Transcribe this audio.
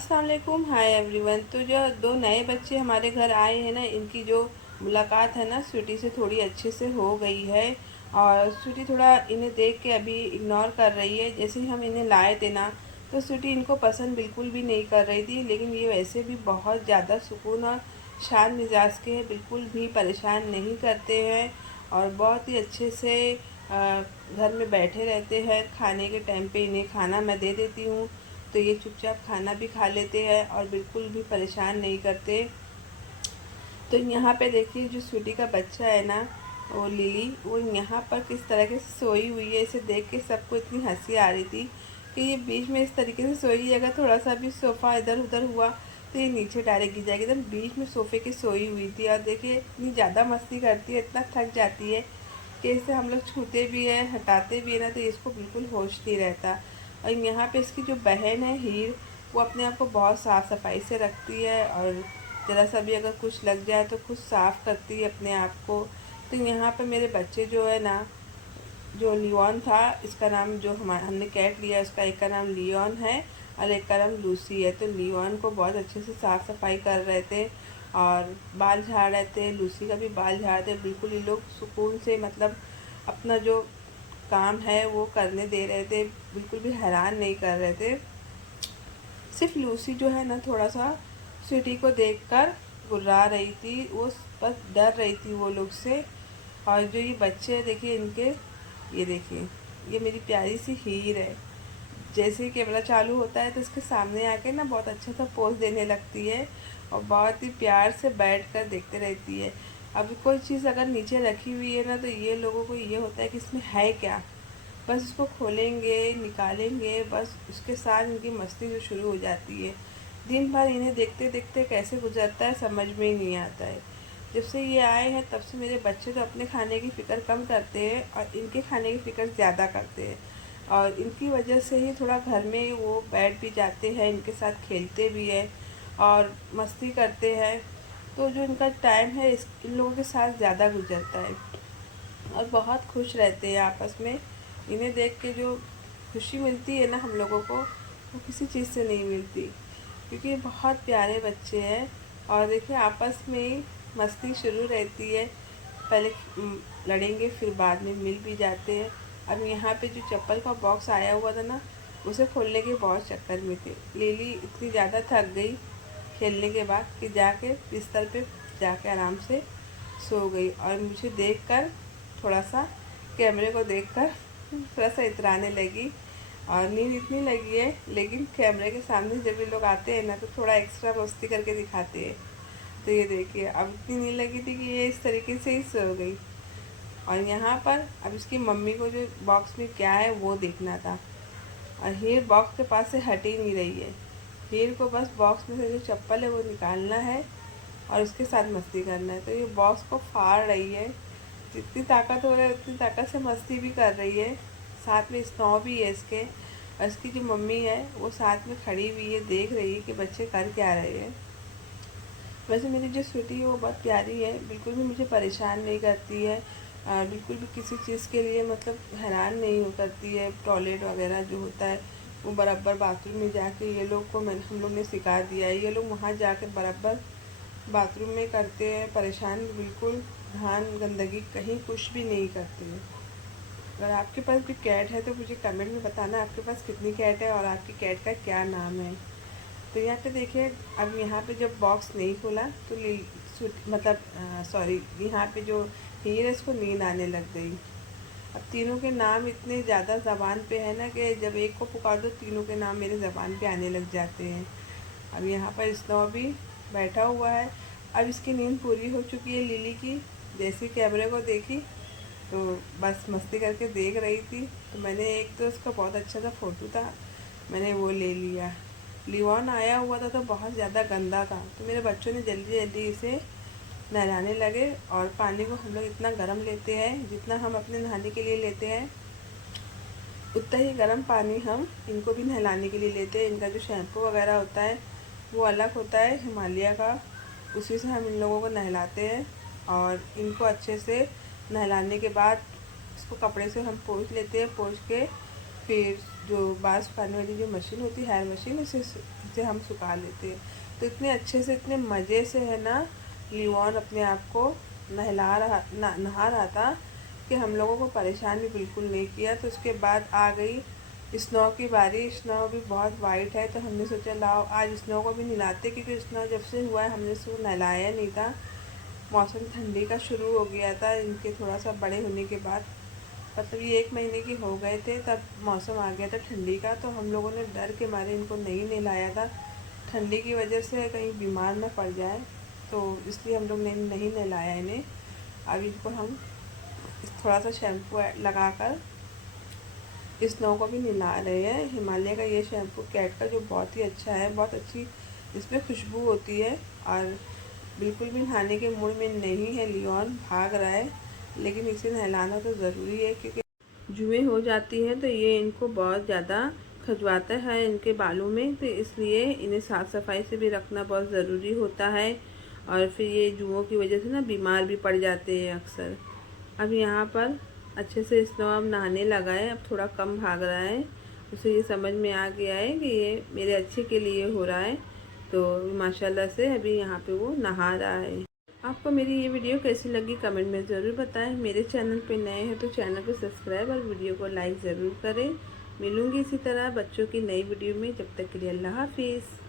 अस्सलाम वालेकुम, hi everyone. तो जो दो नए बच्चे हमारे घर आए हैं ना, इनकी जो मुलाकात है ना स्वीटी से थोड़ी अच्छे से हो गई है। और स्वीटी थोड़ा इन्हें देख के अभी इग्नोर कर रही है। जैसे ही हम इन्हें लाए थे ना, तो स्वीटी इनको पसंद बिल्कुल भी नहीं कर रही थी। लेकिन ये वैसे भी बहुत ज़्यादा सुकून और शांत मिजाज के हैं, बिल्कुल भी परेशान नहीं करते हैं और बहुत ही अच्छे से घर में बैठे रहते हैं। खाने के टाइम पे इन्हें खाना मैं दे देती हूँ तो ये चुपचाप खाना भी खा लेते हैं और बिल्कुल भी परेशान नहीं करते। तो यहाँ पे देखिए जो स्वीटी का बच्चा है ना, वो लिली, वो यहाँ पर किस तरह से सोई हुई है। इसे देख के सबको इतनी हंसी आ रही थी कि ये बीच में इस तरीके से सोई है। अगर थोड़ा सा भी सोफ़ा इधर उधर हुआ तो ये नीचे डायरेक्ट गिर जाएगी। एकदम बीच में सोफ़े की सोई हुई थी। और देखिए इतनी ज़्यादा मस्ती करती है, इतना थक जाती है कि इसे हम लोग छूते भी हैं, हटाते भी हैं ना, तो इसको बिल्कुल होश नहीं रहता। और यहाँ पे इसकी जो बहन है हीर, वो अपने आप को बहुत साफ़ सफाई से रखती है और ज़रा सा भी अगर कुछ लग जाए तो खुद साफ़ करती है अपने आप को। तो यहाँ पे मेरे बच्चे जो है ना, जो लियोन था, इसका नाम जो हमने कैट लिया उसका एक का नाम लियोन है और एक का नाम लूसी है। तो लियोन को बहुत अच्छे से साफ़ सफाई कर रहे थे और बाल झाड़ रहे थे। लूसी का भी बाल झाड़ रहे थे। बिल्कुल ये लोग सुकून से मतलब अपना जो काम है वो करने दे रहे थे, बिल्कुल भी हैरान नहीं कर रहे थे। सिर्फ लूसी जो है ना, थोड़ा सा स्वीटी को देखकर गुर्रा रही थी, वो बस डर रही थी वो लोग से। और जो ये बच्चे हैं देखिए इनके, ये देखिए, ये मेरी प्यारी सी हीर है। जैसे ही कैमरा चालू होता है तो इसके सामने आके ना बहुत अच्छा सा पोज देने लगती है और बहुत ही प्यार से बैठ कर देखते रहती है। अब कोई चीज़ अगर नीचे रखी हुई है ना, तो ये लोगों को ये होता है कि इसमें है क्या, बस उसको खोलेंगे निकालेंगे, बस उसके साथ इनकी मस्ती जो शुरू हो जाती है। दिन भर इन्हें देखते देखते कैसे गुजरता है समझ में ही नहीं आता है। जब से ये आए हैं तब से मेरे बच्चे तो अपने खाने की फ़िक्र कम करते हैं और इनके खाने की फ़िक्र ज़्यादा करते हैं। और इनकी वजह से ही थोड़ा घर में वो बैठ भी जाते हैं, इनके साथ खेलते भी हैं और मस्ती करते हैं। तो जो इनका टाइम है इन लोगों के साथ ज़्यादा गुजरता है और बहुत खुश रहते हैं आपस में। इन्हें देख के जो खुशी मिलती है ना हम लोगों को, वो किसी चीज़ से नहीं मिलती, क्योंकि ये बहुत प्यारे बच्चे हैं। और देखिए आपस में ही मस्ती शुरू रहती है। पहले लड़ेंगे फिर बाद में मिल भी जाते हैं। अब यहाँ पे जो चप्पल का बॉक्स आया हुआ था ना, उसे खोलने के बहुत चक्कर में थे। लिली इतनी ज़्यादा थक गई खेलने के बाद कि जाके बिस्तर पे जाके आराम से सो गई और मुझे देखकर थोड़ा सा, कैमरे को देखकर थोड़ा सा इतराने लगी। और नींद इतनी लगी है, लेकिन कैमरे के सामने जब ये लोग आते हैं ना तो थोड़ा एक्स्ट्रा मस्ती करके दिखाते हैं। तो ये देखिए अब इतनी नींद लगी थी कि ये इस तरीके से ही सो गई। और यहाँ पर अब इसकी मम्मी को जो बॉक्स में क्या है वो देखना था और हीर बॉक्स के पास से हट ही नहीं रही है। हीर को बस बॉक्स में से जो चप्पल है वो निकालना है और उसके साथ मस्ती करना है। तो ये बॉक्स को फाड़ रही है, जितनी ताकत हो रहा है उतनी ताकत से मस्ती भी कर रही है। साथ में स्नो भी है इसके, और इसकी जो मम्मी है वो साथ में खड़ी हुई है, देख रही है कि बच्चे कर क्या रहे हैं। वैसे मेरी जो स्वीटी है वो बहुत प्यारी है, बिल्कुल भी मुझे परेशान नहीं करती है और बिल्कुल भी किसी चीज़ के लिए मतलब हैरान नहीं हो करती है। टॉयलेट वगैरह जो होता है वो बराबर बाथरूम में जाके ये लोग को हम लोग ने सिखा दिया है। ये लोग वहाँ जाके बराबर बाथरूम में करते हैं, परेशान बिल्कुल ध्यान गंदगी कहीं कुछ भी नहीं करते हैं। अगर आपके पास भी कैट है तो मुझे कमेंट में बताना आपके पास कितनी कैट है और आपकी कैट का क्या नाम है। तो यहाँ पे देखिए अब यहाँ पे जब बॉक्स नहीं खोला तो मतलब सॉरी, यहाँ पे जो हीर है इसको नींद आने लग गई। अब तीनों के नाम इतने ज़्यादा ज़बान पे है ना कि जब एक को पुकार दो तीनों के नाम मेरे ज़बान पे आने लग जाते हैं। अब यहाँ पर स्नो भी बैठा हुआ है। अब इसकी नींद पूरी हो चुकी है लिली की। जैसे कैमरे को देखी तो बस मस्ती करके देख रही थी, तो मैंने एक तो उसका बहुत अच्छा सा फ़ोटो था, मैंने वो ले लिया। लियोन आया हुआ था तो बहुत ज़्यादा गंदा था, तो मेरे बच्चों ने जल्दी जल्दी इसे नहलाने लगे। और पानी को हम लोग इतना गर्म लेते हैं जितना हम अपने नहाने के लिए लेते हैं, उतना ही गर्म पानी हम इनको भी नहलाने के लिए लेते हैं। इनका जो शैम्पू वगैरह होता है वो अलग होता है हिमालय का, उसी से हम इन लोगों को नहलाते हैं। और इनको अच्छे से नहलाने के बाद इसको कपड़े से हम पोंछ लेते हैं। पोंछ के फिर जो बाल सुखाने वाली जो मशीन होती है, हेयर मशीन, इसे हम सुखा लेते हैं। तो इतने अच्छे से, इतने मज़े से है ना लियोन अपने आप को नहा रहा था कि हम लोगों को परेशान भी बिल्कुल नहीं किया। तो उसके बाद आ गई स्नो की बारी। स्नो भी बहुत वाइट है, तो हमने सोचा लाओ आज स्नो को भी नहलाते, क्योंकि स्नो जब से हुआ है हमने उसको नहलाया नहीं था। मौसम ठंडी का शुरू हो गया था इनके थोड़ा सा बड़े होने के बाद, मतलब ये 1 महीने के हो गए थे तब मौसम आ गया था ठंडी का। तो हम लोगों ने डर के मारे इनको नहीं नहलाया था, ठंडी की वजह से कहीं बीमार ना पड़ जाए, तो इसलिए हम लोग ने नहीं नहलाया इन्हें। अब इनको हम थोड़ा सा शैम्पू लगाकर स्नो को भी नहला रहे हैं। हिमालय का ये शैम्पू कैट का, जो बहुत ही अच्छा है, बहुत अच्छी इसमें खुशबू होती है। और बिल्कुल भी नहाने के मूड में नहीं है लियोन, भाग रहा है, लेकिन इसे नहलाना तो ज़रूरी है, क्योंकि जुएँ हो जाती हैं तो ये इनको बहुत ज़्यादा खजवाता है इनके बालों में, तो इसलिए इन्हें साफ़ सफाई से भी रखना बहुत ज़रूरी होता है। और फिर ये जुओं की वजह से ना बीमार भी पड़ जाते हैं अक्सर। अब यहाँ पर अच्छे से स्नो अब नहाने लगा है, अब थोड़ा कम भाग रहा है। उसे ये समझ में आ गया है कि ये मेरे अच्छे के लिए हो रहा है, तो माशाल्लाह से अभी यहाँ पे वो नहा रहा है। आपको मेरी ये वीडियो कैसी लगी कमेंट में ज़रूर बताएं। मेरे चैनल पे नए हैं तो चैनल को सब्सक्राइब और वीडियो को लाइक ज़रूर करें। मिलूँगी इसी तरह बच्चों की नई वीडियो में, जब तक के लिए अल्लाह हाफिज़।